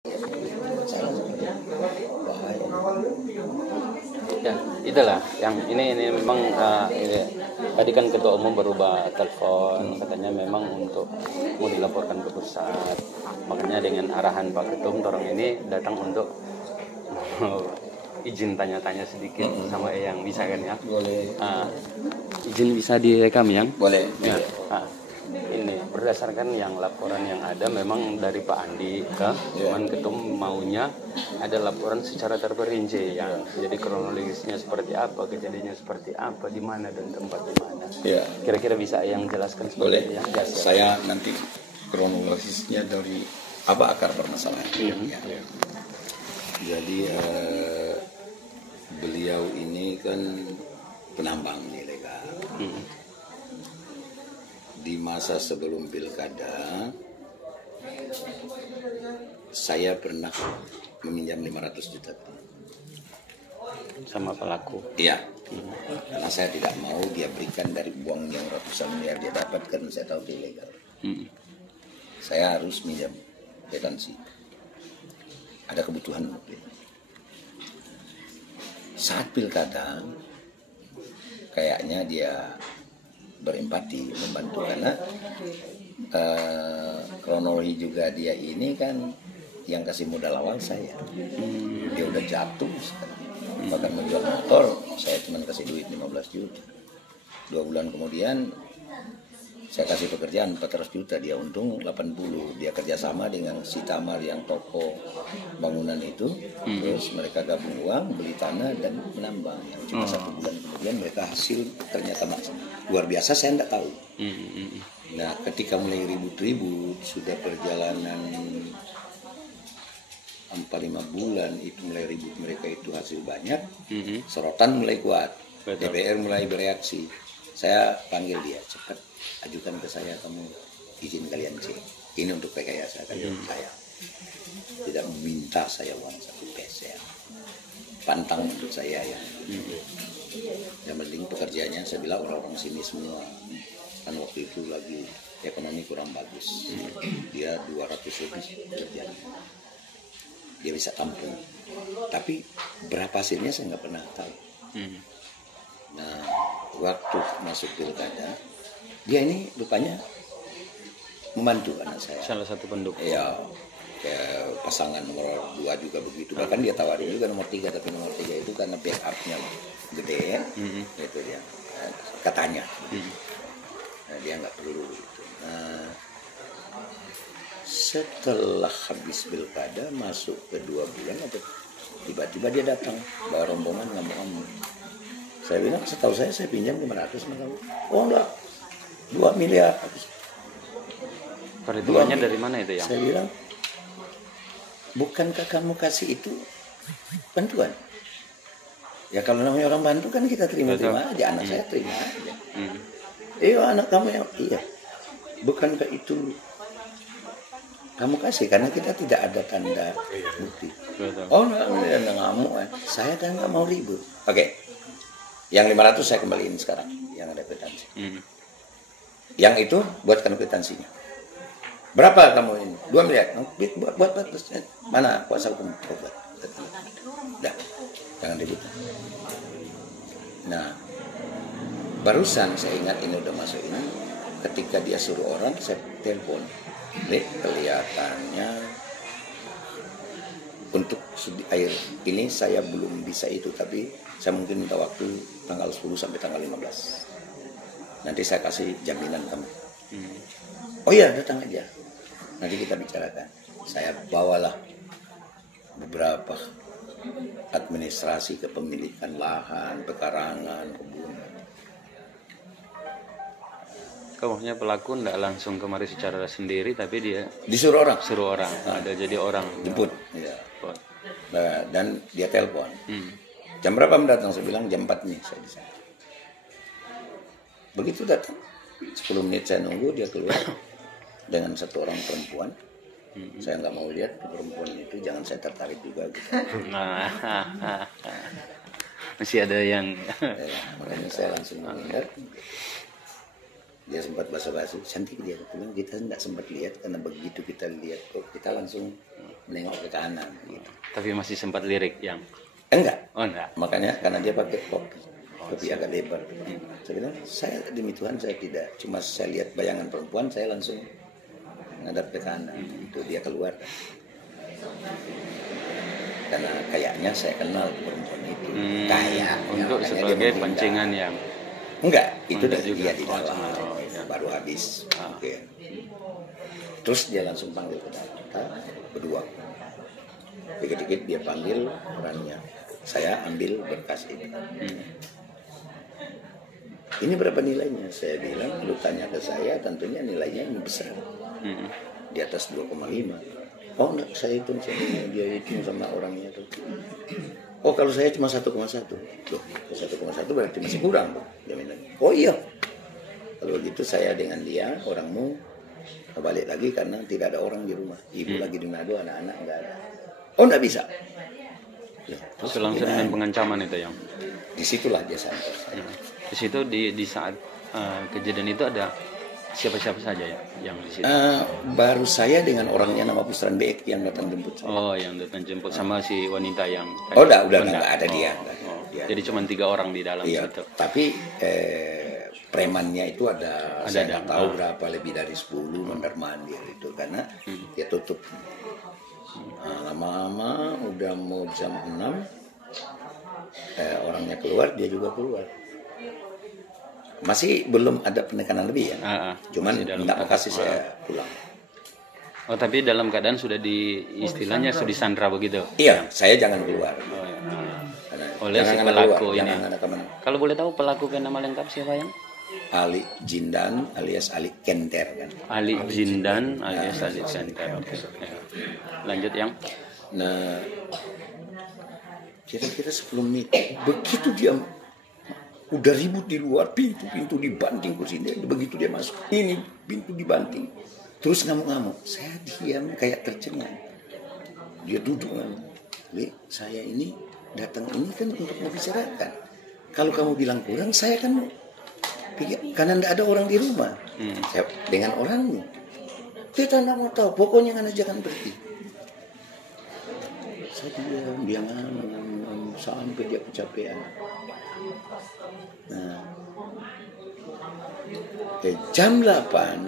Ya, itulah yang ini memang tadi kan ketua umum berubah telepon, katanya memang untuk mau dilaporkan ke pusat. Makanya dengan arahan Pak Ketum Torong ini datang untuk izin tanya-tanya sedikit sama Eyang, bisa kan ya? Boleh. Izin bisa direkam yang? Boleh. Ya. Ini berdasarkan yang laporan yang ada memang dari Pak Andi ke Cuman Ketum maunya ada laporan secara terperinci ya. Jadi kronologisnya seperti apa, kejadiannya seperti apa, di mana dan tempat di mana. Ya. Kira-kira bisa yang jelaskan Boleh. yang Saya nanti kronologisnya dari apa akar permasalahan. Ya. Jadi beliau ini kan penambang ilegal. Di masa sebelum pilkada, saya pernah meminjam 500 juta sama pelaku. Iya, karena saya tidak mau dia berikan dari uang yang ratusan miliar dia dapatkan, saya tahu dia ilegal. Saya harus minjam kwitansi. Ada kebutuhan. Saat pilkada, kayaknya dia berempati membantu karena kronologi juga dia ini kan yang kasih modal awal saya. Dia udah jatuh bahkan menjual motor, saya cuma kasih duit 15 juta. 2 bulan kemudian saya kasih pekerjaan 400 juta, dia untung 80. Dia kerjasama dengan si Tamar yang toko bangunan itu, terus mereka gabung uang, beli tanah dan menambang. Yang cuma 1 bulan kemudian mereka hasil ternyata luar biasa, saya tidak tahu. Nah, ketika mulai ribut-ribut, sudah perjalanan 4-5 bulan itu mulai ribut, mereka itu hasil banyak, sorotan mulai kuat, DPR mulai bereaksi. Saya panggil dia, cepat ajukan ke saya, kamu izin kalian cek. Ini untuk rekayasa kalian, saya tidak meminta saya uang 1 peser. Pantang untuk saya ya. Yang penting pekerjaannya, saya bilang orang-orang sini semua. Kan waktu itu lagi ekonomi kurang bagus. Dia 200 lebih pekerjaan. Dia bisa tampung. Tapi berapa hasilnya saya nggak pernah tahu. Nah, waktu masuk pilkada, dia ini rupanya membantu anak saya. Salah satu pendukung. Ya, kayak pasangan nomor 2 juga begitu. Bahkan dia tawarin juga nomor 3, tapi nomor 3 itu karena backup-nya gede, itu dia katanya. Nah, dia nggak perlu gitu. Nah, setelah habis pilkada masuk ke 2 bulan, tiba-tiba dia datang bawa rombongan ngomong-ngomong. Saya bilang, setahu saya pinjam 500 sama kamu. Oh enggak, 2 miliar. Perhitungannya dari mana itu ya? Saya bilang, bukankah kamu kasih itu bantuan? Ya kalau namanya orang bantu kan kita terima-terima aja, anak saya terima aja. Iya anak kamu yang, iya. Bukankah itu kamu kasih, karena kita tidak ada tanda bukti. Oh enggak ngamuk. Saya kan nggak mau ribut. Oke. Yang 500 saya kembaliin sekarang, yang ada kwitansi. Yang itu buatkan kwitansinya. Berapa kamu ini? 2 miliar. Buat. Mana kuasa hukum? Buat. Dah, jangan ribut. Nah, barusan saya ingat ini udah masuk ini. Ketika dia suruh orang, saya telepon. Nih, kelihatannya untuk sudi air ini saya belum bisa itu, tapi saya mungkin minta waktu tanggal 10 sampai tanggal 15. Nanti saya kasih jaminan kamu. Oh iya, datang aja. Nanti kita bicarakan. Saya bawalah beberapa administrasi kepemilikan lahan, pekarangan, kebun. Kamunya pelaku enggak langsung kemari secara sendiri, tapi dia disuruh orang. Suruh orang. Ada jadi orang jemput. Ya. Nah, dan dia telepon. Jam berapa mendatang? Saya bilang jam 4 nih saya di sana. Begitu datang, 10 menit saya nunggu, dia keluar dengan 1 orang perempuan. Saya nggak mau lihat perempuan itu, jangan saya tertarik juga gitu. Masih ada yang makanya saya langsung menghindar. Dia sempat basa-basi, cantik dia. Bilang kita nggak sempat lihat karena begitu kita lihat, kita langsung menengok ke kanan. Gitu. Tapi masih sempat lirik yang? Enggak. Oh enggak. Makanya karena dia pakai topi agak lebar. Saya bilang, saya demi Tuhan saya tidak. Cuma saya lihat bayangan perempuan, saya langsung ngadap ke kanan. Itu dia keluar. Karena kayaknya saya kenal perempuan itu. Kayak untuk sebagai pancingan yang enggak, itu enggak dari juga. dia di dalam. Baru habis. Oke. Terus dia langsung panggil kita berdua. Dikit-dikit dia panggil orangnya. Saya ambil berkas itu. Ini berapa nilainya? Saya bilang, lu tanya ke saya, tentunya nilainya ini besar. Di atas 2,5. Oh enggak, saya hitung sama dia hitung sama orangnya tuh. Oh kalau saya cuma 1,1. Loh, 1,1 berarti masih kurang. Dia bilang, oh iya. Kalau gitu saya dengan dia, orangmu balik lagi karena tidak ada orang di rumah. Ibu lagi di Manado, anak-anak enggak ada. Oh enggak bisa. Ya, terus langsung dengan pengancaman itu yang? Disitulah dia santai. Di situ di saat kejadian itu ada siapa-siapa saja ya yang di situ? Baru saya dengan orangnya nama Pusran Beek yang datang jemput saya. Oh, yang datang jemput sama si wanita yang? Oh, udah nggak ada dia. Dia. Jadi cuma 3 orang di dalam situ. Tapi premannya itu ada saya nggak tahu berapa, lebih dari 10 mondar-mandir itu karena dia tutup. Lama-lama udah mau jam 6 orangnya keluar, dia juga keluar. Masih belum ada penekanan lebih ya. Cuman minta makasih saya pulang. Oh, tapi dalam keadaan sudah istilahnya sudah disandra begitu? Iya, saya jangan keluar. Oleh si pelaku ini. Kalau boleh tahu pelaku nama lengkap siapa yang? Ali Jindan alias Ali Kenter kan. Ali Jindan alias Ali Kenter. Oke. Lanjut yang. Nah, kira-kira 10 menit begitu dia udah ribut di luar, pintu dibanting kursi dia, begitu dia masuk ini pintu dibanting, terus ngamuk-ngamuk. Saya diam kayak tercengang. Dia duduk ngamuk. Saya ini datang ini kan untuk membicarakan. Kalau kamu bilang kurang, saya kan karena tidak ada orang di rumah. Saya dengan orangnya. Kita tidak mau tahu, pokoknya Anda jangan pergi. Saya diam sampai dia kecapean. Nah, jam 8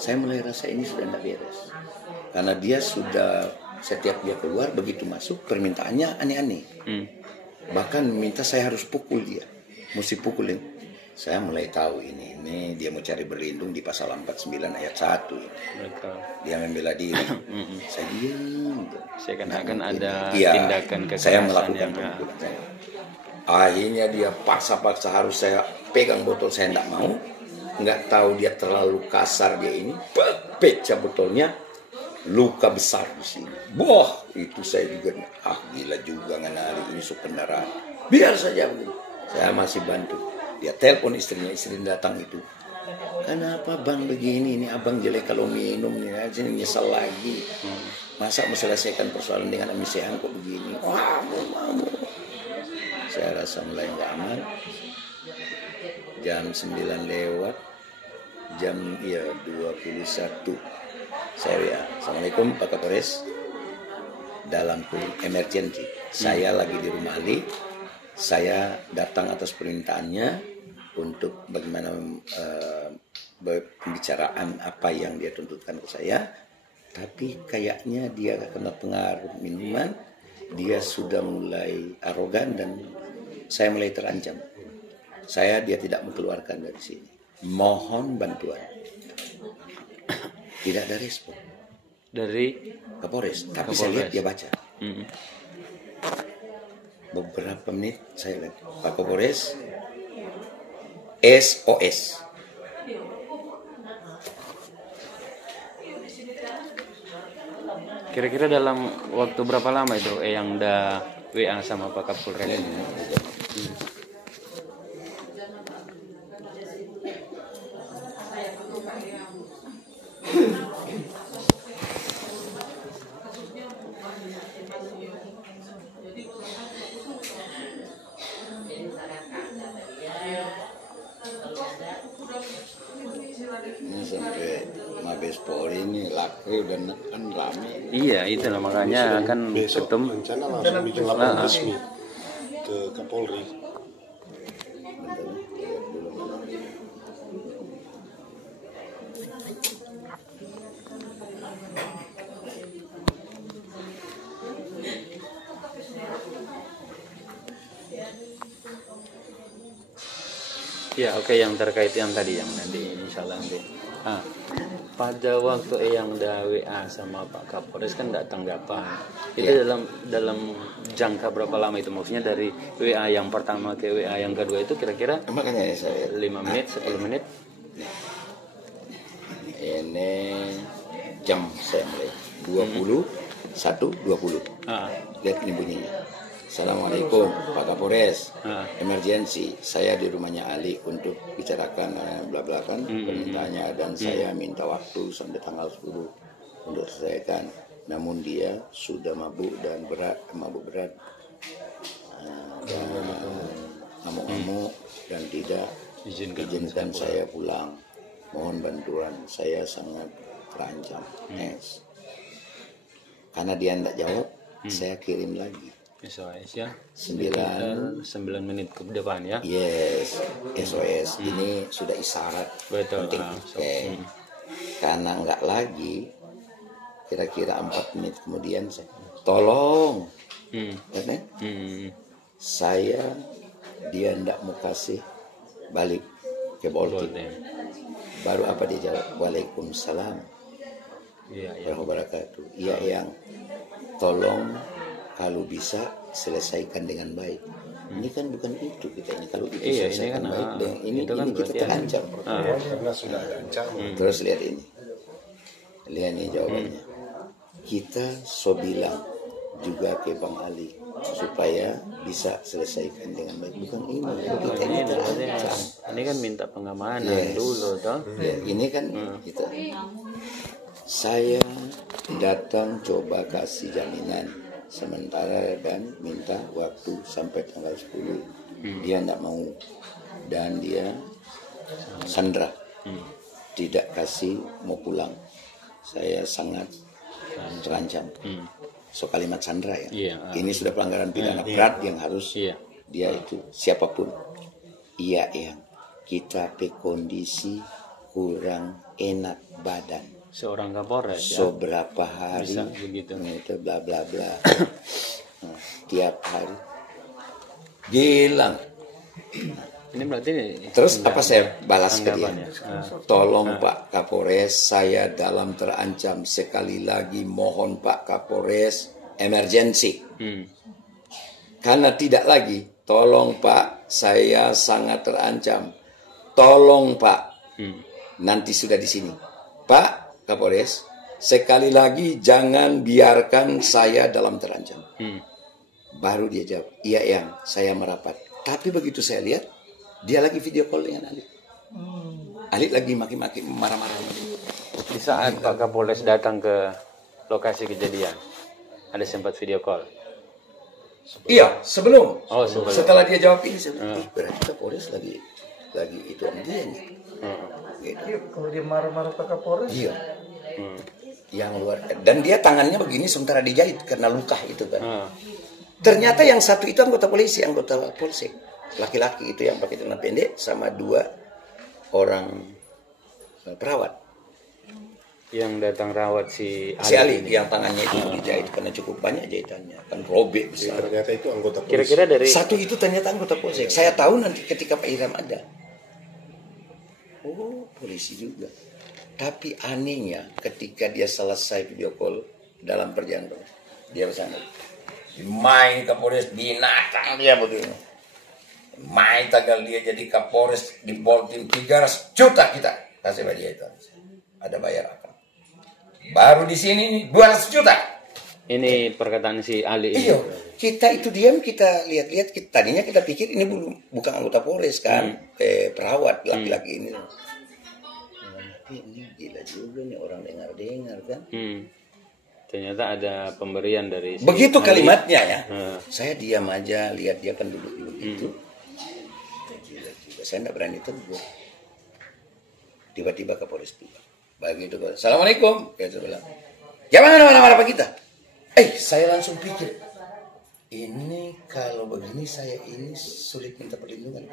saya mulai rasa ini sudah tidak beres. Karena dia sudah, setiap dia keluar begitu masuk permintaannya aneh-aneh. Bahkan minta saya harus pukul dia, mesti pukulin. Saya mulai tahu ini dia mau cari berlindung di pasal 49 ayat 1. Dia membela diri. Saya diam. Seakan-akan ada tindakan kekerasan saya melakukan pemukulan. Akhirnya dia paksa-paksa harus saya pegang botol, saya tidak mau. Nggak tahu dia terlalu kasar dia ini. Pecah botolnya, luka besar di sini. Wah, itu saya juga gila juga ngenali ini pendarahan. Biar saja begini. Saya masih bantu. Dia telepon istrinya datang itu. Kenapa bang begini? Ini abang jelek kalau minum nih aja nyesel lagi. Masa menyelesaikan persoalan dengan amisehan kok begini? Wah, mau. Saya rasa mulai nggak aman. Jam 9 lewat. Jam 21. Saya Assalamualaikum Pak Kapolres. Dalam emergency. Saya lagi di rumah Ali. Saya datang atas permintaannya untuk bagaimana pembicaraan apa yang dia tuntutkan ke saya, tapi kayaknya dia kena pengaruh minuman, dia sudah mulai arogan dan saya mulai terancam. Dia tidak mengeluarkan dari sini. Mohon bantuan. Tidak ada respon dari Kapolres, tapi saya lihat dia baca. Beberapa menit saya lihat Pak Kapolres SOS. Kira-kira dalam waktu berapa lama itu yang udah WA sama Pak Kapolres? Polri ini laki udah kan rame. Iya, itu lah makanya kan Besok ketemu. rencana langsung bikin laporan resmi ke Kapolri. Ya, oke, yang terkait yang tadi yang nanti insyaallah nanti. Pada waktu yang udah WA sama Pak Kapolres kan nggak tanggapan. Itu dalam jangka berapa lama itu? Maksudnya dari WA yang pertama ke WA yang kedua itu kira-kira Makanya saya 5 menit, 10 menit? Ini jam saya mulai 21.20. Lihat ini bunyinya. Assalamualaikum Pak Kapolres, emergensi. Saya di rumahnya Ali untuk bicarakan bla bla kan permintaannya, dan saya minta waktu sampai tanggal 10 untuk selesaikan. Namun dia sudah mabuk berat dan ngamuk-ngamuk dan tidak izinkan saya pulang. Mohon bantuan, saya sangat terancam. Karena dia tidak jawab, saya kirim lagi. SOS ya. 9 menit ke depan ya. Yes, SOS. Ini sudah isyarat. Betul. Penting. Karena enggak lagi, kira-kira 4 menit kemudian saya, tolong. Saya, dia enggak mau kasih balik ke Baltic. Baru apa dia jawab? Waalaikumsalam. Warahmatullahi wabarakatuh. Iya yang, tolong kalau bisa selesaikan dengan baik. Ini kan bukan itu kita ini, kalau itu selesaikan ini kan, baik, ini kita terancam. Karena sudah ada ancaman. Terus lihat ini jawabannya. Kita so bilang juga ke Bang Ali supaya bisa selesaikan dengan baik. Bukan ini, kita ini terancam. Ini kan minta pengamanan dulu toh. Ini kan kita. Saya datang coba kasih jaminan sementara dan minta waktu sampai tanggal 10. Dia tidak mau dan dia sandra, tidak kasih mau pulang. Saya sangat terancam. So kalimat sandra ya. Ini sudah pelanggaran pidana berat yang harus dia itu siapapun. Iya yang kita pe kondisi kurang enak badan. Seorang Kapolres ya. So berapa hari begitu. Itu bla bla bla. Tiap hari gilang. Ini berarti Terus apa saya balas ke dia? Tolong Pak Kapolres, saya dalam terancam. Sekali lagi mohon Pak Kapolres, emergensi. Karena tidak lagi, tolong Pak, saya sangat terancam. Tolong Pak, nanti sudah di sini. Pak Kapolres, sekali lagi jangan biarkan saya dalam terancam. Baru dia jawab, iya yang saya merapat. Tapi begitu saya lihat, dia lagi video call dengan Ali. Ali lagi maki-maki, marah-marah. Di saat Pak Kapolres datang ke lokasi kejadian, ada sempat video call. Iya, sebelum. Oh, sebelum. Setelah dia jawab ini, saya bilang, berarti Kapolres lagi itu sama dia nih. Iya, kalau dia marah-marah Pak Kapolres. Iya. Yang luar, dan dia tangannya begini sementara dijahit karena luka itu kan. Ternyata yang satu itu anggota polisi, anggota polsek, laki-laki itu yang pakai celana pendek sama 2 orang perawat. Yang datang rawat si Ali yang tangannya itu dijahit karena cukup banyak jahitannya, kan robek besar. Ternyata itu anggota polisi. Kira-kira dari Satu itu ternyata anggota polsek. Saya tahu nanti ketika Pak Iram ada. Oh, polisi juga. Tapi anehnya ketika dia selesai video call dalam perjalanan, dia bersama. Main Kapolres binatang dia begini. Main tanggal dia jadi Kapolres di Baltim 300 juta kita kasih pada dia itu. Ada bayar apa? Baru di sini nih 200 juta. ini perkataan si Ali ini. Iya, kita itu diam, kita lihat-lihat. Tadinya kita pikir ini bukan anggota Polres kan, perawat laki-laki ini. Ini gila juga nih orang dengar kan. Ternyata ada pemberian dari si begitu Ali. Kalimatnya ya. Saya diam aja, lihat dia kan duduk begitu. Gila juga. Saya tidak berani tegur. Tiba-tiba Kapolres tiba. Begitu, Assalamualaikum. Dia bilang, jangan marah-marah Pak kita. Saya langsung pikir, ini kalau begini saya ini sulit minta perlindungan.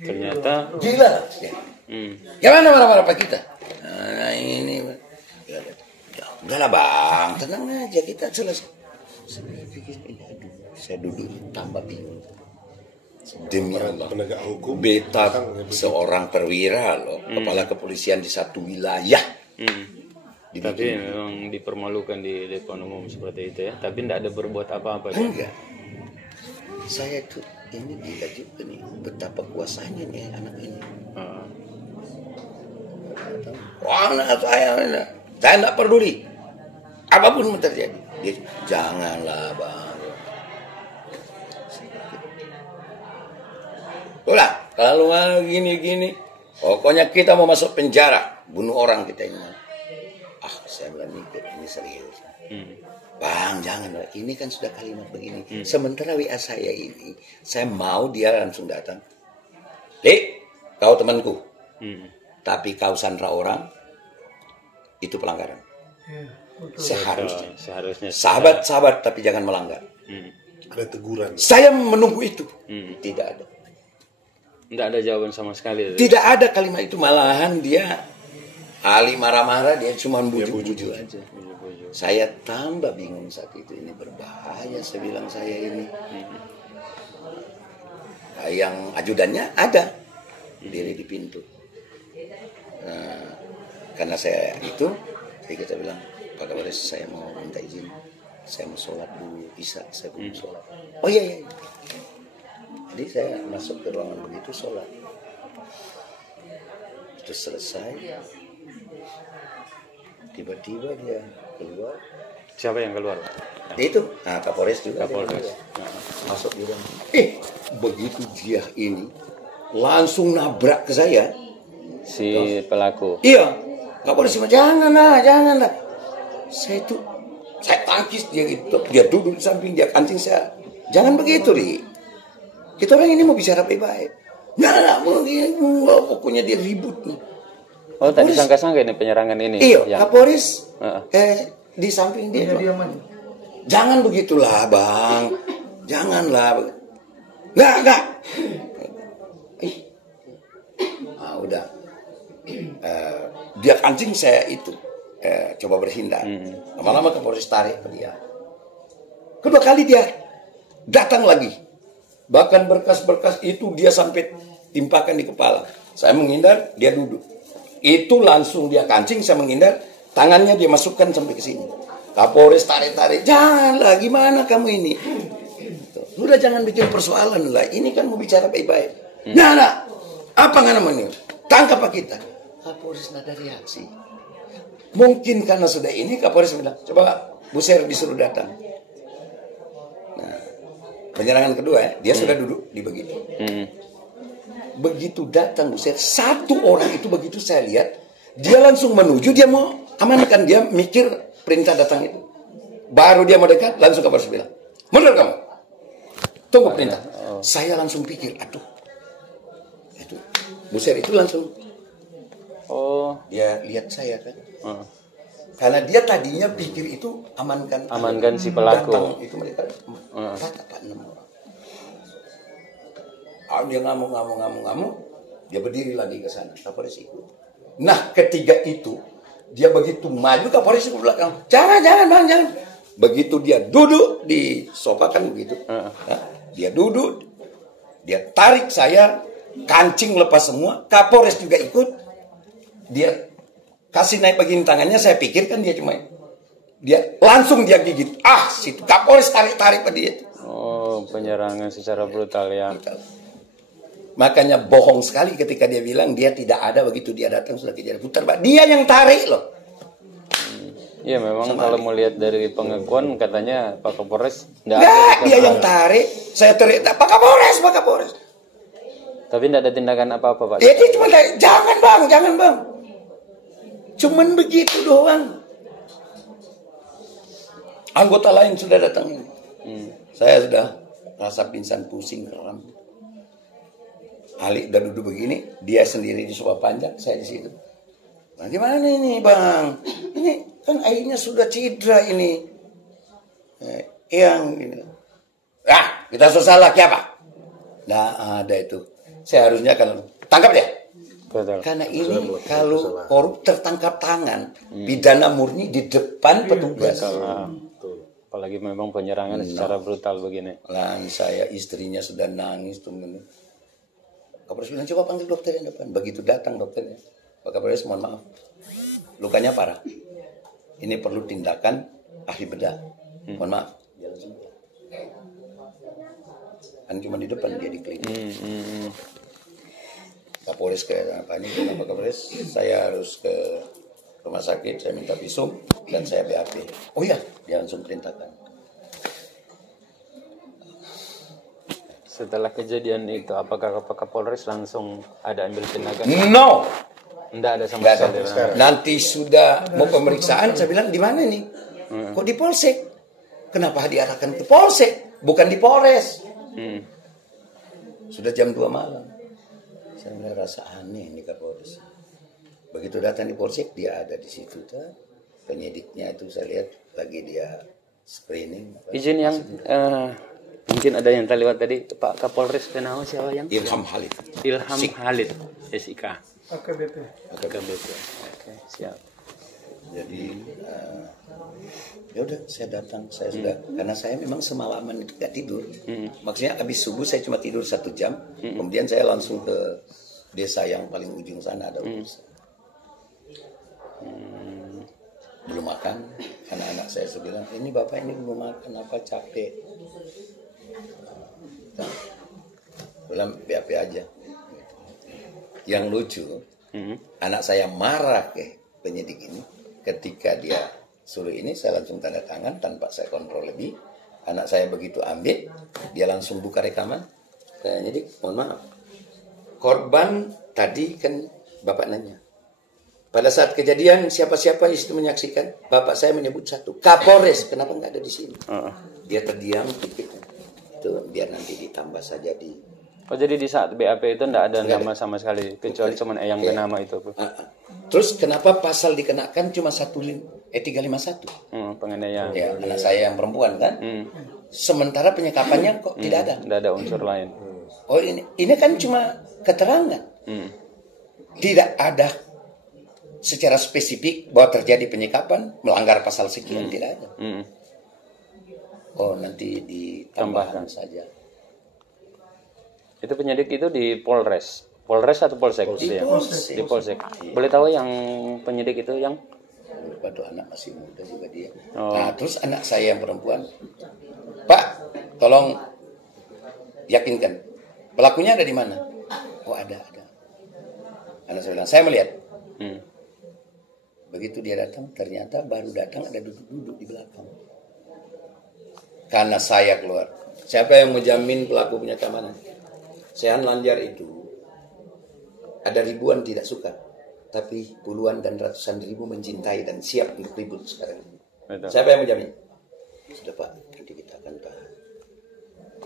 Ternyata gila. Jangan marah-marah Pak kita. Nah ini, ya udahlah Bang, tenang aja kita selesai. Saya pikir, saya duduk tambah bingung. Demi Allah, penegak hukum, beta seorang perwira loh, kepala kepolisian di satu wilayah. Tapi memang dipermalukan di depan umum seperti itu ya. Tapi tidak ada berbuat apa-apa. Enggak. Saya tuh ini gila juga nih, betapa kuasanya nih anak ini. Anak saya tidak peduli apapun yang terjadi. Dia, janganlah Bang. Udah, kalau gini-gini, pokoknya kita mau masuk penjara, bunuh orang kita ini. Saya bilang mikir, ini serius. Bang, jangan, ini kan sudah kalimat begini. Sementara WA saya ini, saya mau dia langsung datang. Kau temanku, tapi kau sandra orang, itu pelanggaran. Seharusnya. Sahabat, tapi jangan melanggar. ada teguran. Saya menunggu itu, tidak ada. Tidak ada jawaban sama sekali. Tidak ada kalimat itu, malahan dia Ali marah-marah, dia cuma bujuk-bujuk aja. Saya tambah bingung saat itu, ini berbahaya, saya bilang saya ini. Yang ajudannya ada, diri di pintu. Karena saya itu, kita bilang, Pak Kapolres saya mau minta izin, saya mau sholat dulu, Isya, saya belum sholat. Oh iya. Jadi saya masuk ke ruangan begitu, sholat. Itu selesai. Tiba-tiba dia keluar. Siapa yang keluar? Itu, Kapolres juga. Kapolres. Masuk di ruangan. Begitu dia ini langsung nabrak ke saya. Si pelaku. Iya. Kapolres cuma janganlah. Saya tangkis dia gitu. Dia duduk di samping, dia kancing saya. Jangan begitu, kita orang ini mau bicara baik-baik. Nggak begini. Pokoknya dia ribut nih. Oh, tadi sangka-sangka ini penyerangan ini. Iya, Kapolres di samping dia. Jangan begitulah, Bang. Janganlah. Nggak. Udah. Dia kancing saya itu. Coba berhindar. Lama-lama Kapolres tarik ke dia. Kedua kali dia datang lagi. Bahkan berkas-berkas itu dia sampai timpakan di kepala. Saya menghindar, dia duduk. Itu langsung dia kancing, saya menghindar. Tangannya dia masukkan sampai ke sini. Kapolres tarik-tarik. Janganlah, gimana kamu ini? Udah jangan bikin persoalan lah. Ini kan mau bicara baik-baik. Nah, apa namanya? Tangkap pak kita. Kapolres nggak ada reaksi. Mungkin karena sudah ini Kapolres bilang, coba Buser disuruh datang. Nah, penyerangan kedua dia sudah duduk di begitu. Begitu datang Buser, satu orang itu begitu saya lihat, dia langsung menuju, dia mau amankan, dia mikir perintah datang itu. Baru dia mau dekat, langsung Kapolres bilang, mundur kamu, tunggu perintah. Saya langsung pikir, aduh, itu Buser itu langsung, dia lihat saya kan. Karena dia tadinya pikir itu amankan si pelaku. Datang, itu mereka 4 apa 6 orang. Dia ngamuk, dia berdiri lagi ke sana. Kapolres ikut. Nah, ketiga itu dia begitu maju, Kapolres ke belakang. Jangan bang, jangan. Begitu dia duduk di sofa kan begitu. Dia duduk, dia tarik saya, kancing lepas semua. Kapolres juga ikut. Dia kasih naik begini tangannya, saya pikir kan dia cuma langsung dia gigit. Situ Kapolres tarik pada dia. Penyerangan secara brutal ya. Makanya bohong sekali ketika dia bilang dia tidak ada, begitu dia datang sudah kejadian putar. Dia yang tarik loh. Iya memang kalau mau lihat dari pengakuan katanya Pak Kapolres enggak, dia yang tarik. Saya tarik, Pak Kapolres. Tapi tidak ada tindakan apa-apa Pak. Dia cuma jangan bang. Cuman begitu doang. Anggota lain sudah datang ini. Saya sudah rasa pingsan, pusing, kram. Ali udah duduk begini, dia sendiri di sofa panjang, saya di situ. Gimana ini bang? Ini kan airnya sudah cedera ini. Yang ini. Kita salah siapa? Nah ada itu. Seharusnya kalau tangkap dia. Betul. Karena ini kalau korup tertangkap tangan, pidana murni di depan petugas. Apalagi memang penyerangan secara brutal begini. Saya istrinya sudah nangis tuh. Kapolres bilang coba panggil dokter yang depan. Begitu datang dokternya, Pak Kapolres mohon maaf, lukanya parah. Ini perlu tindakan ahli bedah. Mohon maaf. Kan cuma di depan dia di klinik. Kapolres ke apa ini? Pak Kapolres, saya harus ke rumah sakit, saya minta visum dan saya BAP. Oh iya, dia langsung perintahkan. Setelah kejadian itu, apakah Pak Kapolres langsung ada ambil tindakan? No. Enggak ada sama sekali. Nanti sudah mau pemeriksaan, saya bilang di mana nih? Kok di Polsek? Kenapa diarahkan ke Polsek, bukan di Polres? Sudah jam 2 malam. Saya mulai rasa aneh nih Kapolres. Begitu datang di Polsek, dia ada di situ. Penyidiknya itu saya lihat lagi dia screening. Izin yang mungkin ada yang terlewat tadi, Pak Kapolres kenal siapa yang? Ilham Halid. Ilham Halid, SIK. AKBP. Oke, siap. Jadi ya udah saya datang, saya sudah karena saya memang semalaman itu gak tidur. Maksudnya habis subuh saya cuma tidur 1 jam, kemudian saya langsung ke desa yang paling ujung sana ada urusan. Belum makan, anak-anak saya bilang ini bapak ini belum makan apa capek. Bilang BAP aja. Yang lucu, anak saya marah ke penyidik ini ketika dia suruh ini, saya langsung tanda tangan tanpa saya kontrol lebih. Anak saya begitu ambil, dia langsung buka rekaman. Saya penyidik, mohon maaf, korban tadi kan bapak nanya, pada saat kejadian siapa-siapa di situ menyaksikan? Bapak saya menyebut satu, Kapolres, kenapa nggak ada di sini? Dia terdiam, pikir itu biar nanti ditambah saja di. Oh jadi di saat BAP itu enggak ada nama sama sekali, kecuali cuma yang nama itu. Terus kenapa pasal dikenakan cuma 351? Penganiayaan. Ya, anak saya yang perempuan kan. Sementara penyekapannya kok tidak ada. Tidak ada unsur lain. Oh ini kan cuma keterangan. Tidak ada secara spesifik bahwa terjadi penyekapan melanggar pasal sekian, tidak ada. Oh nanti ditambahkan saja. Itu penyidik itu di Polres atau Polsek? Di Polsek. Boleh tahu yang penyidik itu yang? Waduh, anak masih muda juga dia. Nah terus anak saya yang perempuan, Pak, tolong yakinkan pelakunya ada di mana? Oh ada. Anak saya bilang, saya melihat. Begitu dia datang, ternyata baru datang ada duduk-duduk di belakang. Karena saya keluar. Siapa yang menjamin pelaku punya keamanan? Sehan Lanjar itu ada ribuan tidak suka, tapi puluhan dan ratusan ribu mencintai dan siap untuk ribut sekarang ini. Siapa yang menjamin? Sudah Pak, nanti kita akan tahan.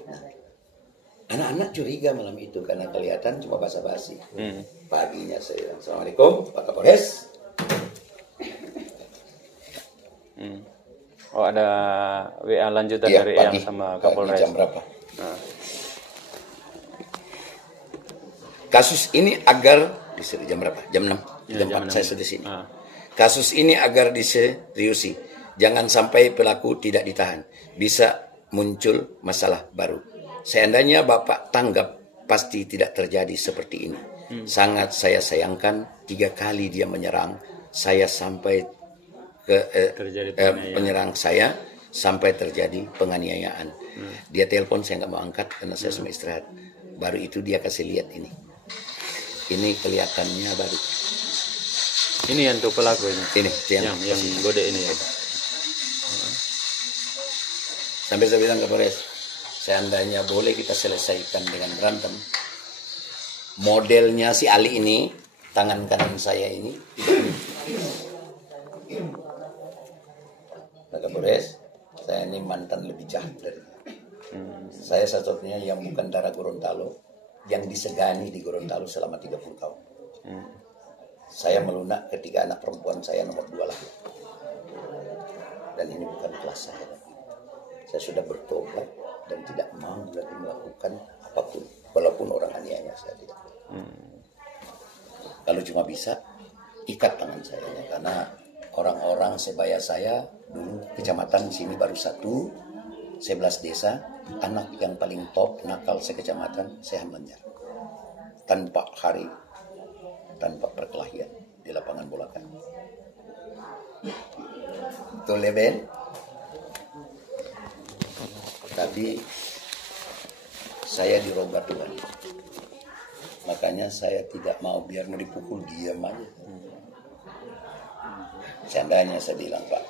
Nah, anak-anak curiga malam itu karena kelihatan cuma basa-basi. Paginya saya bilang, Assalamualaikum Pak Kapolres. Oh ada WA lanjutan dari pagi, yang sama Kapolres. Jam berapa? Kasus ini agar jam berapa? Jam 6. Jam 4 saya sudah sini. Kasus ini agar diseriusi. Jangan sampai pelaku tidak ditahan. Bisa muncul masalah baru. Seandainya Bapak tanggap, pasti tidak terjadi seperti ini. Sangat saya sayangkan 3 kali dia menyerang saya sampai penyerang saya sampai terjadi penganiayaan. Dia telepon, saya nggak mau angkat karena saya semua istirahat. Baru itu dia kasih lihat ini. Ini kelihatannya baru. Ini yang untuk pelaku ini. Ini yang gode ini ya. Sampai saya bilang ke Polres, seandainya boleh kita selesaikan dengan berantem. Modelnya si Ali ini, tangan kanan saya ini. Pak Kapolres, saya ini mantan lebih jahat dari saya satu-satunya yang bukan darah Gorontalo, yang disegani di Gorontalo selama 30 tahun. Saya melunak ketika anak perempuan saya nomor 2 lahir. Dan ini bukan kelas saya lagi. Saya sudah bertobat dan tidak mau lagi melakukan apapun, walaupun orang aniaya saya tidak. Kalau cuma bisa, ikat tangan saya, karena orang-orang sebaya saya dulu kecamatan sini baru 11 desa, anak yang paling top nakal sekecamatan saya menjar tanpa hari, tanpa perkelahian di lapangan bola kami. Itu level. Tapi saya dirobat Tuhan. Makanya saya tidak mau, biar mau dipukul diam aja. Seandainya saya bilang, Pak,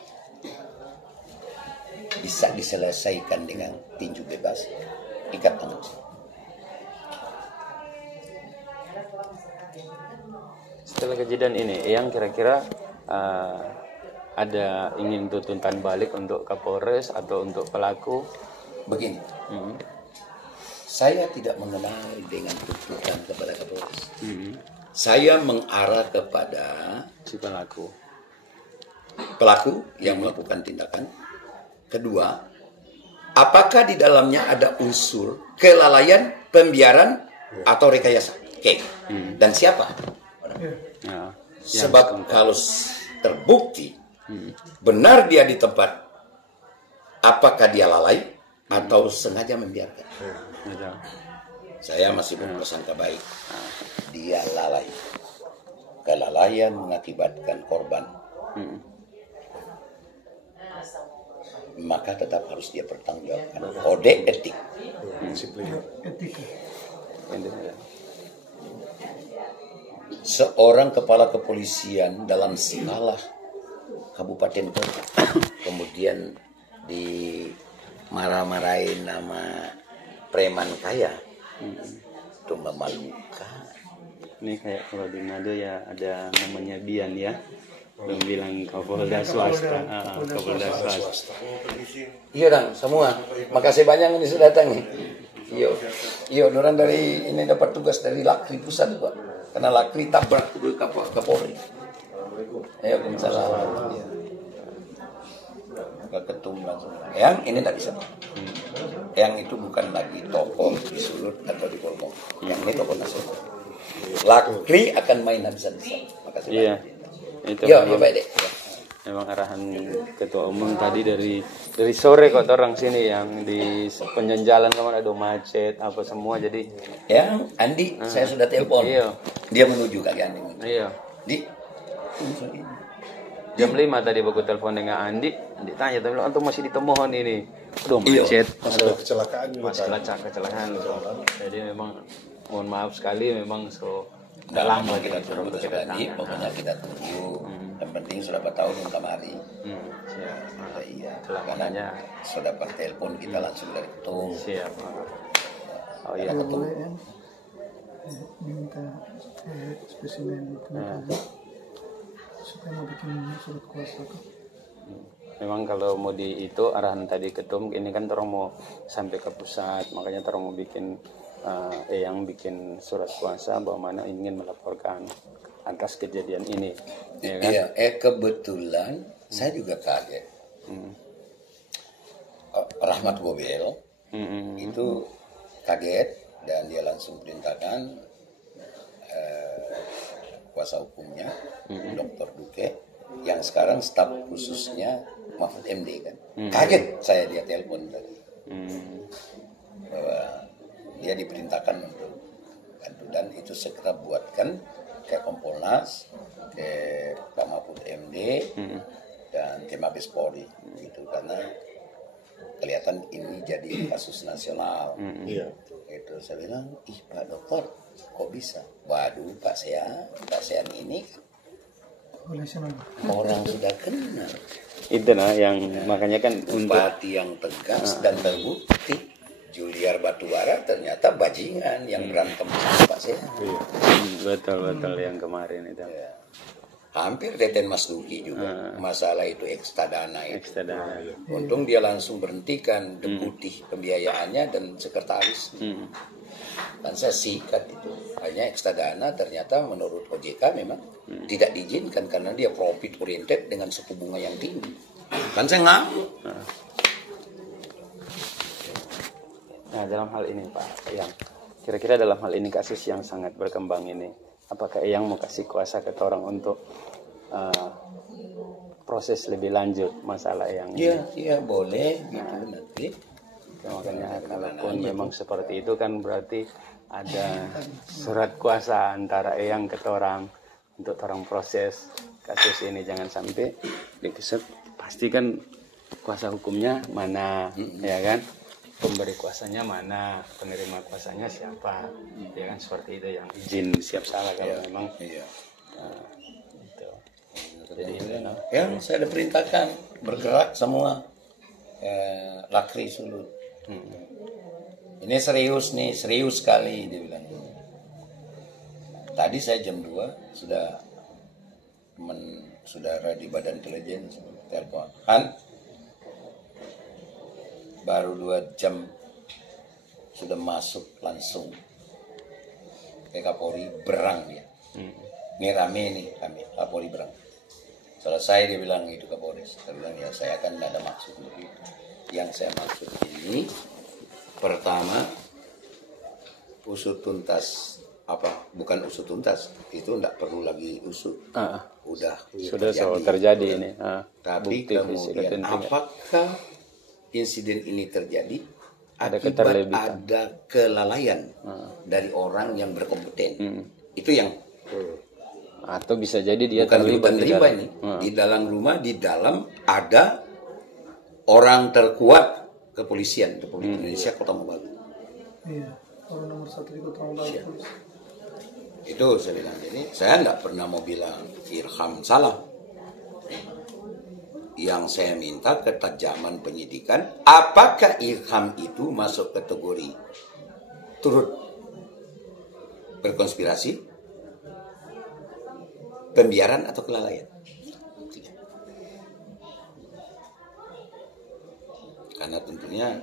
bisa diselesaikan dengan tinju bebas, ikat tangan. Setelah kejadian ini, yang kira-kira ada ingin tuntutan balik untuk Kapolres atau untuk pelaku? Begini, saya tidak mengenal dengan tuntutan kepada Kapolres. Saya mengarah kepada Si pelaku. pelaku yang melakukan tindakan. Kedua, apakah di dalamnya ada unsur kelalaian, pembiaran, atau rekayasa? Oke. Dan siapa? Ya, Sebab kalau terbukti benar dia di tempat, apakah dia lalai atau sengaja membiarkan? ya. Saya masih berprasangka baik. Dia lalai. Kelalaian mengakibatkan korban. Maka tetap harus dia pertanggungjawabkan. Kode etik. Etika. Seorang kepala kepolisian dalam skala kabupaten kota kemudian dimarah-marahin nama preman kaya, itu memalukan. Ini kayak kalau di Manado ya ada namanya Bian ya, yang bilang Kapolda swasta, Kapolda swasta. Iya dong, semua. Makasih banyak ini sudah datang nih. Iyo, orang dari ini dapat tugas dari Lakri pusat Pak. Karena Lakri tabrak ke Kapolri. Ayo, Waalaikumsalam. Ke ketum langsung. Yang ini tidak bisa. Yang itu bukan lagi tokoh di Sulut atau di Kolmong. Yang ini tokoh nasional. Lakri akan main habis-habisan. Makasih Iya. banyak. Itu Yo, memang, baik deh. memang arahan ketua umum tadi dari sore kok orang sini yang di penjalan kemana ada macet apa semua jadi. Yang Andi, saya sudah telepon. Iya. Dia menuju kaki Andi. Iya. Di Jam 5 tadi aku telepon dengan Andi tanya tapi antum masih di Temohon ini. Aduh Iya. macet. Ada kecelakaan juga Mas kan. kecelakaan. Jadi memang mohon maaf sekali memang Nggak lama lama kita turun tunggu sekali, pokoknya kita tunggu. Yang penting sudah bertahun kemari. Siap. Iya, Makanya sudah dapat telepon kita langsung dari ketum. siap. Oh iya. Karena ketum Boleh ya minta spesimen penyakit supaya mau bikin surat kuasa tuh. Memang kalau mau di itu arahan tadi ketum ini kan orang mau sampai ke pusat makanya orang mau bikin yang bikin surat kuasa bahwa mana ingin melaporkan atas kejadian ini ya kan? Iya, kebetulan saya juga kaget. Rahmat Gobel itu kaget dan dia langsung perintahkan kuasa hukumnya Dr. Duke yang sekarang staf khususnya Mahfud MD kan. Kaget saya dia telepon tadi bahwa dia diperintahkan untuk bantu dan itu segera buatkan ke Kompolnas, ke Pak Mahfud MD dan ke Mabes Polri gitu karena kelihatan ini jadi kasus nasional. Iya. Itu saya bilang, ih Pak Dokter, kok bisa? Waduh Pak Sean ini Boleh senang. orang sudah kenal, Itu nah yang makanya kan untuk bupati yang tegas dan terbukti. Juliar Batubara ternyata bajingan yang berantem sama Pak Sean. betul yang kemarin itu Ya. Hampir Deden Mas Duki juga masalah itu ekstradana itu. ekstra dana. Untung dia langsung berhentikan deputi pembiayaannya dan sekretaris. Kan saya sikat itu. Hanya ekstradana ternyata menurut OJK memang tidak diizinkan karena dia profit oriented dengan suku bunga yang tinggi. Kan saya ngamuk. Nah, dalam hal ini Pak Eyang, kira-kira dalam hal ini kasus yang sangat berkembang ini, apakah Eyang mau kasih kuasa ke orang untuk proses lebih lanjut masalah yang Iya boleh gitu nanti. makanya kalaupun memang seperti itu kan berarti ada surat kuasa antara Eyang ke orang untuk orang proses kasus ini, jangan sampai dikeset. Pasti kan kuasa hukumnya mana, ya kan? Pemberi kuasanya mana, penerima kuasanya siapa, ya kan? Seperti itu yang izin siap salah kalau memang. Iya. Gitu. Jadi Yang saya diperintahkan bergerak semua lakri sulut. Ini serius nih, serius sekali dia bilang. Tadi saya jam 2 sudah saudara di Badan Intelijen telepon. Han, baru 2 jam sudah masuk langsung ke Kapolri, berang dia. Ini rame nih kami, Kapolri berang. Selesai dia bilang itu Kapolres. Saya bilang ya saya akan tidak ada maksud untuk itu. Yang saya maksud ini pertama usut tuntas bukan usut tuntas itu tidak perlu lagi usut. Udah sudah terjadi ini. Tapi kemudian apakah insiden ini terjadi Ada akibat keterlibatan. ada kelalaian dari orang yang berkompeten? Itu yang Atau bisa jadi dia bukan terlibat di terlibat dalam. ini. Di dalam rumah, di dalam ada orang terkuat kepolisian Republik Indonesia Kota Mobagu. Iya, orang nomor 1 di Kota Mobagu. Itu saya bilang. Jadi saya tidak pernah mau bilang Irham salah. Yang saya minta ketajaman penyidikan, apakah Irham itu masuk kategori turut berkonspirasi, pembiaran atau kelalaian? Karena tentunya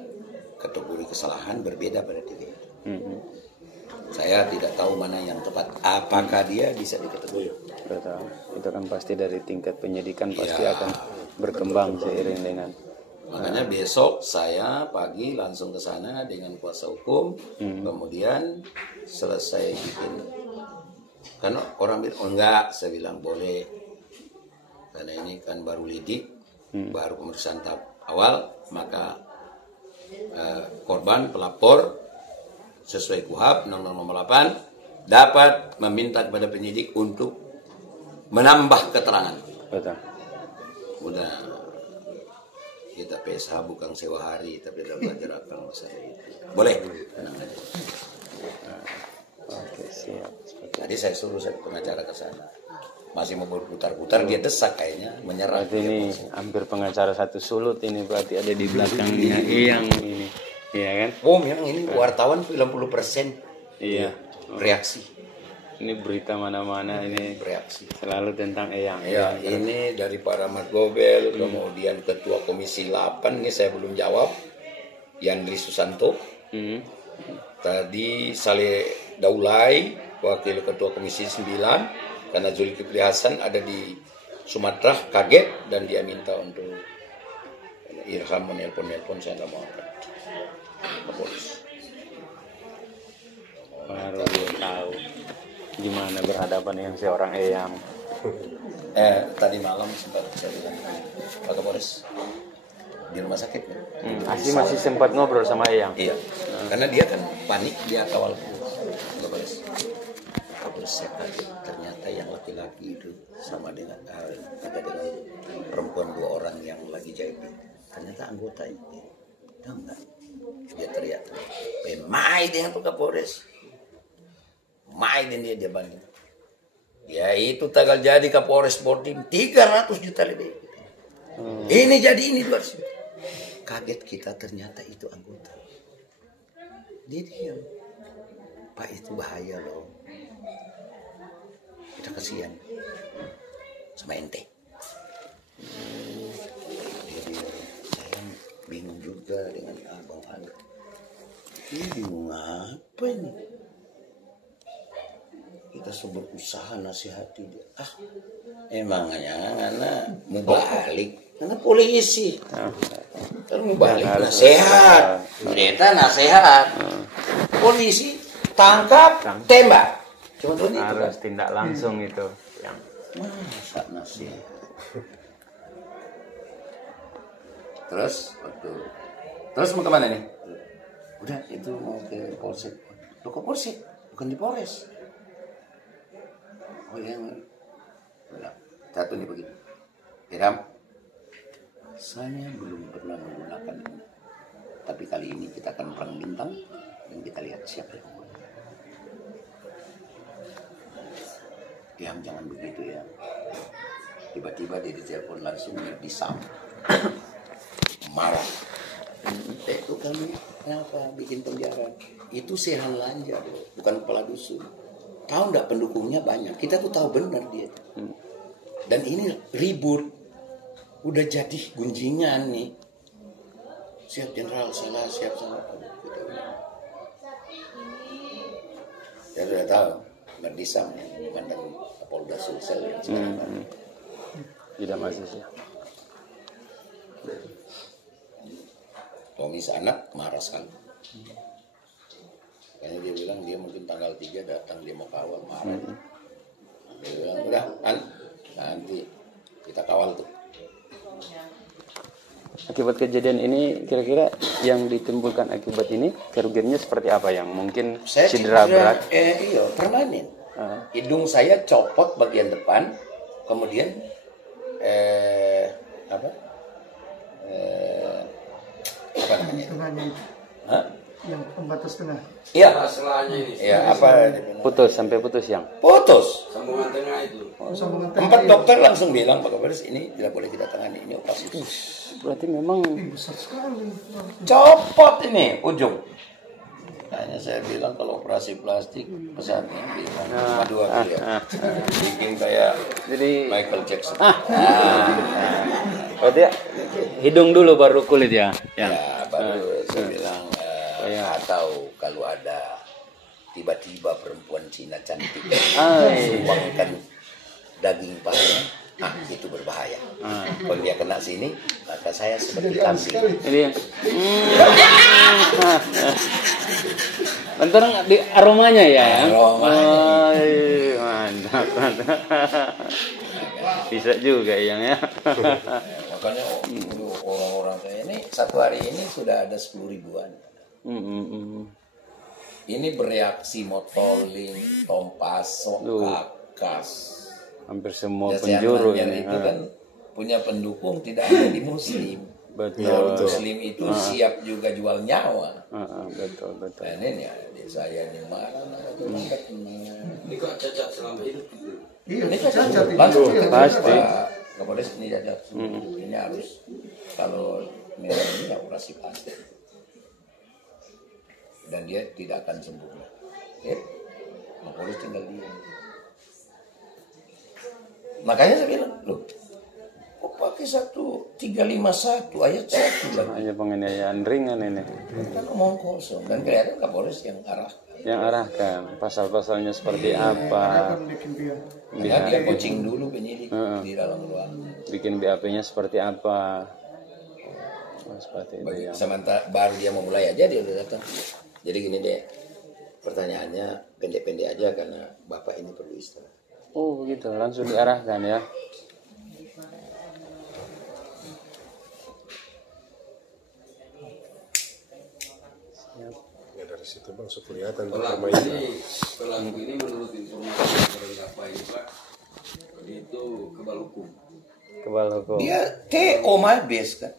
kategori kesalahan berbeda pada diri. Saya tidak tahu mana yang tepat. Apakah dia bisa dikategorikan? Betul. Itu kan pasti dari tingkat penyidikan pasti akan berkembang seiring dengan. Makanya besok saya pagi langsung ke sana dengan kuasa hukum, kemudian selesai bikin. Karena orang bilang, oh enggak, saya bilang boleh. Karena ini kan baru lidik, baru pemeriksaan tahap awal, maka korban, pelapor, sesuai KUHP Undang-Undang Nomor 8, dapat meminta kepada penyidik untuk menambah keterangan. Betul. Udah kita PSH bukan sewa hari, tapi dalam belajar akal masalah itu. Boleh, tenang aja. Oke, siap. Tadi saya suruh saya pengacara ke sana. Masih mau berputar-putar, dia desak kayaknya, menyerah. Berarti ini hampir pengacara satu sulut ini berarti ada di belakangnya Eyang ini. Iya kan? Oh, memang ini wartawan 90% Iya. reaksi. Ini berita mana-mana ini Reaksi. selalu tentang Eyang. Ya, ini dari Pak Rahmat Gobel, kemudian Ketua Komisi 8, ini saya belum jawab, Yandri Susanto. Tadi Saleh Daulay, Wakil Ketua Komisi 9, karena Zulkifli Hasan ada di Sumatera, kaget, dan dia minta untuk Irham menelpon-nelpon, saya nggak mau angkat. Polis. Baru dia tahu gimana berhadapan dengan seorang Eyang. Tadi malam sempat saya bilang, Pak Kapolres di rumah sakit ya? Masih sempat ngobrol sama Eyang. Iya, karena dia kan panik, dia kawal Kapolres. Saya kaget, ternyata yang laki-laki itu sama dengan perempuan 2 orang yang lagi jahit. Ternyata anggota itu. Tahu nggak? Dia teriak, main dengan Pak Kapolres, main dia banyak. Ya itu tanggal jadi Kapolres Bodim 300 juta lebih. Ini jadi ini 200 juta. Kaget kita, ternyata itu anggota. Dia diam. Pak, itu bahaya loh. Kita kasihan sama ente. Jadi saya bingung juga dengan Abang Angga. bingung apa ini. Kita berusaha nasihati dia. Emangnya karena mau balik, karena polisi. Kalau mau balik nasihat, pendeta nasihat. Polisi tangkap, tembak. Cuma itu harus tindak langsung itu yang masa nasihat. Terus mau kemana nih? Udah itu mau ke polsek. Lo ke polsek, bukan di Polres. Oh yang satu nih begini. Hiram, saya belum pernah menggunakan ini. Tapi kali ini kita akan perang bintang dan kita lihat siapa yang menang. Hiram jangan begitu ya. Tiba-tiba dia ditelepon langsung disam. Marah. Itu kami kenapa bikin penjara? Itu Sehan Lanja, bukan kepala dusun. Tahu nggak pendukungnya banyak? Kita tuh tahu benar dia. Dan ini ribut, udah jadi gunjingan nih. Siap jenderal, salah, siap salah. Ya sudah tahu, Merdisam mantan Kapolda Sulsel yang sekarang. tidak masih sih. Tommy anak marah sekali. Kayaknya dia bilang dia mungkin tanggal 3 datang dia mau kawal, marah. Dia bilang udah nanti kita kawal tuh. Akibat kejadian ini kira-kira yang ditimbulkan akibat ini kerugiannya seperti apa yang mungkin cedera berat? Iya, permanen. Hidung saya copot bagian depan, kemudian apa namanya? Tengahnya itu. Hah? Yang pembatas tengah. Iya. Iya, apa? Putus sampai putus yang. Putus. Sambungan tengah itu. Sambungan tengah. 4 dokter langsung bilang Pak Kapolres ini tidak boleh kita tangani, ini operasi. Berarti memang Besar sekali. Copot ini ujung. Makanya saya bilang kalau operasi plastik pesatnya bilang cuma 2 kali ya. Bikin kayak jadi Michael Jackson. berarti hidung dulu baru kulit ya. Ya baru saya bilang atau kalau ada tiba-tiba perempuan Cina cantik sumbangkan daging pahanya, itu berbahaya. Kalau dia kena sini, maka saya seperti kambing. Ini bentar di aromanya ya. Mantap. Bisa juga yang ya. Makanya orang-orang kayak ini satu hari ini sudah ada 10 ribuan. Ini bereaksi motoling, tompaso, kakas. Hampir semua penjuru ini. Itu kan punya pendukung tidak hanya di Muslim. Betul. Muslim itu siap juga jual nyawa. Betul. Nah, ini ya, saya ini marah. Ini kok cacat selama hidup gitu. Iya, Ini cacat itu. langsung Pasti. Kapolres ini cacat. Ini harus kalau memang ini operasi plastik. Dan dia tidak akan sembuh. Kapolres tinggal diam. Makanya saya bilang, loh, kok pakai 1351 ayat 1 lagi? Hanya penganiayaan ringan ini. Kan omong kosong. Dan kelihatan Kapolres yang arahkan pasal-pasalnya seperti apa. Dia coaching dulu penyidik di dalam ruangan. Bikin BAP-nya seperti apa. Seperti itu ya. Sementara baru dia mau mulai aja dia udah datang. Jadi gini deh, pertanyaannya pendek-pendek aja karena Bapak ini perlu istirahat. Oh begitu, langsung diarahkan ya. Ya dari situ bang sudah kelihatan Pelaku ini menurut informasi dari apa ini Pak, itu kebal hukum. Dia TO Malbes kan.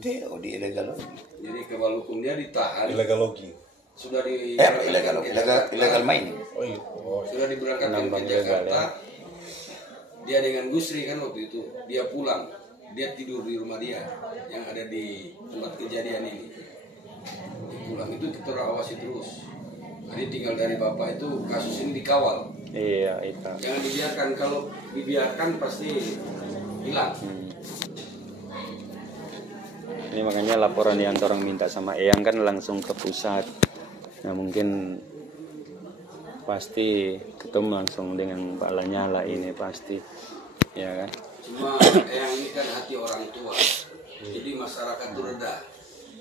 TO di illegal logging. Jadi kebal hukum dia ditahan. illegal logging. Sudah illegal mining. Oh iya. Sudah diberangkatkan ke Jakarta. Dia dengan Gusri kan waktu itu. Dia pulang. Dia tidur di rumah dia yang ada di tempat kejadian ini. Dia pulang itu kita awasi terus. Jadi tinggal dari Bapak itu kasus ini dikawal. Iya itu. Jangan dibiarkan, kalau dibiarkan pasti hilang. Ini makanya laporan yang orang minta sama Eyang kan langsung ke pusat. Nah mungkin pasti ketemu langsung dengan Pak Lanyala ini pasti, ya kan? Cuma Eyang ini kan hati orang tua, jadi masyarakat itu reda.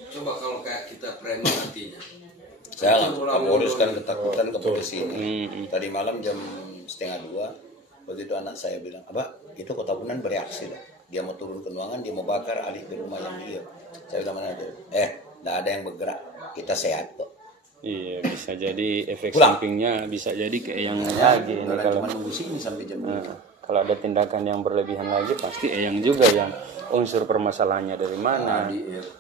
Coba kalau kayak kita preman hatinya. Saya Kapolres kan ketakutan ke polisi ini. Tadi malam jam 1:30 waktu itu anak saya bilang, Abah itu Kota Punan bereaksi dah. Dia mau turun ke ruangan, dia mau bakar alih ke rumah yang dia. Saya bilang mana itu? Nggak ada yang bergerak. Kita sehat kok. Iya, bisa jadi efek Pulang. sampingnya bisa jadi kayak yang lagi ini Orang kalau cuma nunggu sini sampai jam 2. kalau ada tindakan yang berlebihan lagi pasti Eyang juga yang unsur permasalahannya dari mana.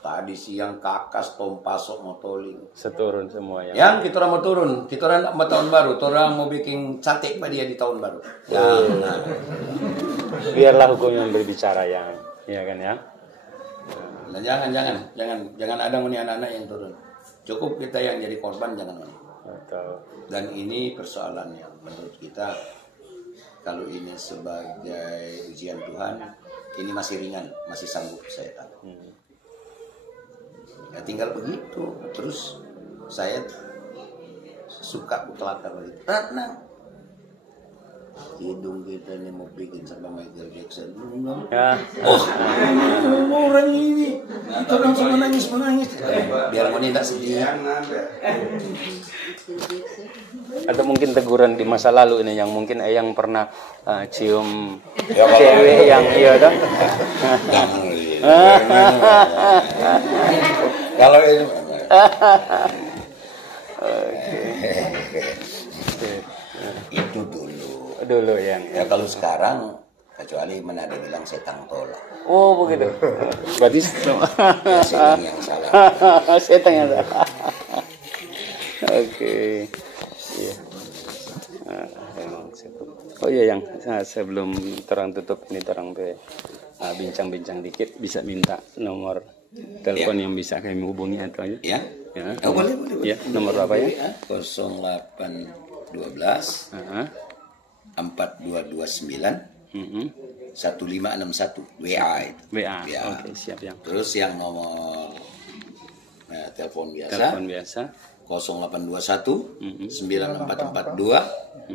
Tadi siang kakas tompasok motoling. Seturun semua ya. Yang kita orang mau turun, kita orang mau tahun baru, kita orang mau bikin cantik pak dia di tahun baru. Jangan. Biarlah hukum yang berbicara yang, ya kan ya. Nah, jangan ada nih anak-anak yang turun. Cukup kita yang jadi korban, jangan nih. Betul. Dan ini persoalan yang menurut kita kalau ini sebagai ujian Tuhan, ini masih ringan, masih sanggup saya tahu. Ya tinggal begitu. Terus saya suka kelakar begitu. Ratna, hidung kita ini mau bikin sama Michael Jackson. Ya. Orang ini, kita orang sama nangis. Biar mau tidak sedih. Atau mungkin teguran di masa lalu ini yang mungkin Eyang pernah cium cewek yang iya dong. Kalau ini itu dulu yang. ya, kalau sekarang kecuali mana ada bilang setan tolak. Oh begitu. Berarti Ya, setan yang salah. setan yang salah. Oke. Iya. Emang setan. Oh iya yang sebelum terang tutup ini terang bincang-bincang dikit bisa minta nomor telepon yang bisa kami hubungi atau aja. Ya. Ya. Oh, boleh. Ya, nomor apa ya? 0812 4229 1561 WA itu. WA. Ya. Oke, siap yang. Terus yang nomor telepon biasa. Telepon biasa. 0821 9442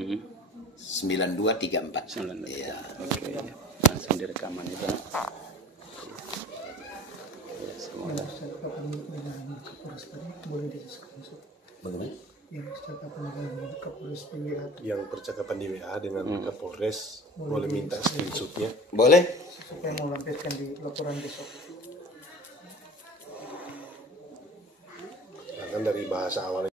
9234. Iya. Oke. Ya. Langsung direkaman itu. Ya, semoga. Boleh di-screenshot. Bagaimana? Yang percakapan dengan Kapolres PWA. Yang percakapan di WA dengan Kapolres boleh minta screenshotnya. Boleh? Supaya mau lampirkan di laporan besok. Kan dari bahasa awalnya